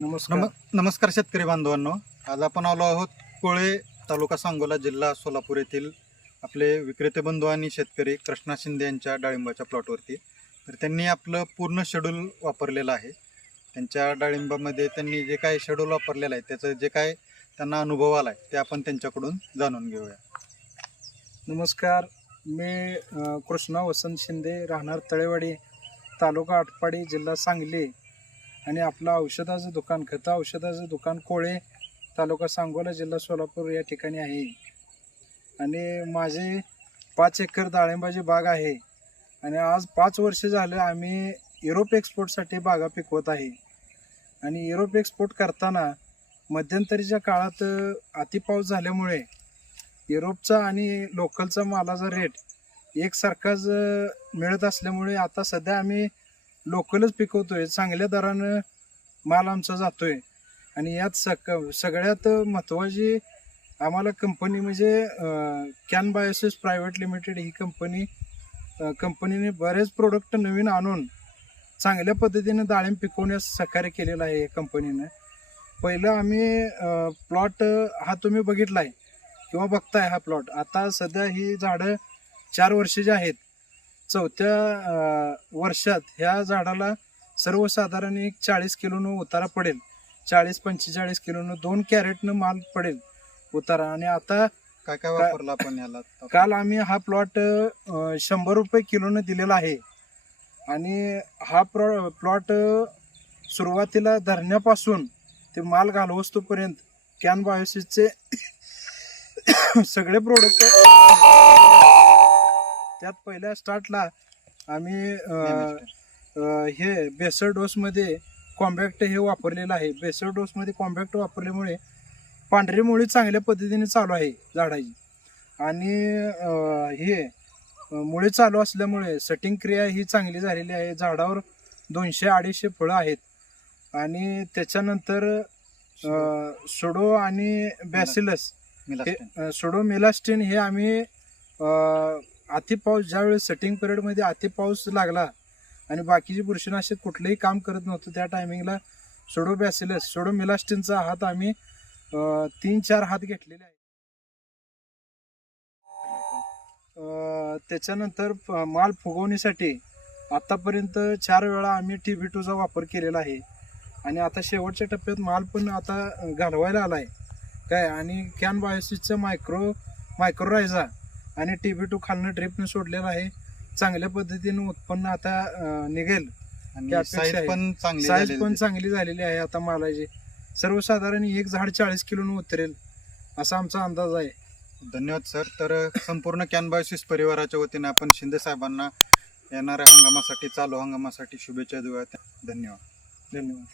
नमस्कार. नम नमस्कार शेतकरी बांधवांनो. आज आपण आलो आहोत कोळे तालुका सांगोला जिल्हा सोलापूर येथील आपले विक्रेते बंधू आणि शेतकरी कृष्णा शिंदे यांच्या डाळिंबाच्या प्लॉटवरती तर त्यांनी आपलं पूर्ण शेड्यूल वापरलेलं आहे. त्यांच्या डाळिंबामध्ये त्यांनी जे काय शेड्यूल वापरलेलं आहे त्याचं जे काय त्यांना अनुभव आला आहे ते आपण त्यांच्याकडून जाणून घेऊया. नमस्कार. मी कृष्णा वसंत शिंदे राहणार तळेवाडी तालुका आटपाडी जिल्हा सांगली. आणि आपलं औषधाचं दुकान खतं औषधाचं दुकान कोळे तालुका सांगोला जिल्हा सोलापूर या ठिकाणी आहे. आणि माझे पाच एकर डाळिंबाची बाग आहे. आणि आज पाच वर्ष झालं आम्ही युरोप एक्सपोर्टसाठी बागा पिकवत आहे. आणि युरोप एक्सपोर्ट करताना मध्यंतरीच्या काळात अतिपाऊस झाल्यामुळे युरोपचा आणि लोकलचा मालाचा रेट एकसारखाच मिळत असल्यामुळे आता सध्या आम्ही लोकलच पिकवतोय चांगल्या दरानं माल आमचा जातोय. आणि यात सक सगळ्यात महत्त्वाची आम्हाला कंपनी म्हणजे कॅन बायोसिस प्रायव्हेट लिमिटेड ही कंपनी कंपनीने बरेच प्रोडक्ट नवीन आणून चांगल्या पद्धतीने डाळिंब पिकवण्यास सहकार्य केलेलं आहे या कंपनीनं पहिलं आम्ही प्लॉट हा तुम्ही बघितला आहे किंवा बघताय हा प्लॉट आता सध्या ही झाडं चार वर्षाची आहेत चौथ्या वर्षात ह्या झाडाला सर्वसाधारण एक चाळीस किलोनं उतारा पडेल. चाळीस पंचेचाळीस किलोनं दोन कॅरेटनं माल पडेल उतारा. आणि आता काय काय वापरलं आपण याला? काल आम्ही हा प्लॉट शंभर रुपये किलोनं दिलेला आहे. आणि हा प्लॉ प्लॉट सुरुवातीला धरण्यापासून ते माल घालवस्तोपर्यंत कॅन बायोसिसचे सगळे प्रोडक्ट त्यात पहिल्या स्टार्टला आम्ही अं, अं, हे बेसर डोसमध्ये कॉम्बॅक्ट हे वापरलेलं आहे. बेसर डोसमध्ये कॉम्बॅक्ट वापरल्यामुळे पांढरी मुळी चांगल्या पद्धतीने चालू आहे झाडाची. आणि अं, हे अं, मुळे चालू असल्यामुळे सटिंग क्रिया ही चांगली झालेली आहे. झाडावर दोनशे अडीचशे फळं आहेत. आणि त्याच्यानंतर अं, सोडो आणि बॅसिलस सोडो मेलास्टिन हे आम्ही अं, अति पाऊस ज्यावेळेस सेटिंग पिरियडमध्ये अति पाऊस लागला आणि बाकीची बुरशीनाशक कुठलंही काम करत नव्हतं त्या टायमिंगला सोडो बॅसिलस सोडो हात आम्ही तीन चार हात घेतलेले आहे त्याच्यानंतर माल फुगवण्यासाठी आतापर्यंत चार वेळा आम्ही टी व्ही टूचा वापर केलेला आहे. आणि आता शेवटच्या टप्प्यात माल पण आता घालवायला आला आहे काय? आणि कॅन बायोसिसचा मायक्रो मायक्रोरायझा आणि टी बी टू खालनं ड्रिपनं सोडलेलं आहे. चांगल्या पद्धतीनं उत्पन्न आता अं, निघेल. आणि साईज. पण चांगली साईज झालेली पण दिसते. चांगली झालेली आहे आता मालाची. सर्वसाधारण एक झाड चाळीस किलोनं उतरेल असा आमचा अंदाज आहे. धन्यवाद सर. तर संपूर्ण कॅनबायोसिस परिवाराच्या वतीने आपण शिंदे साहेबांना येणाऱ्या हंगामासाठी चालू हंगामासाठी शुभेच्छा देऊयात धन्यवाद. धन्यवाद.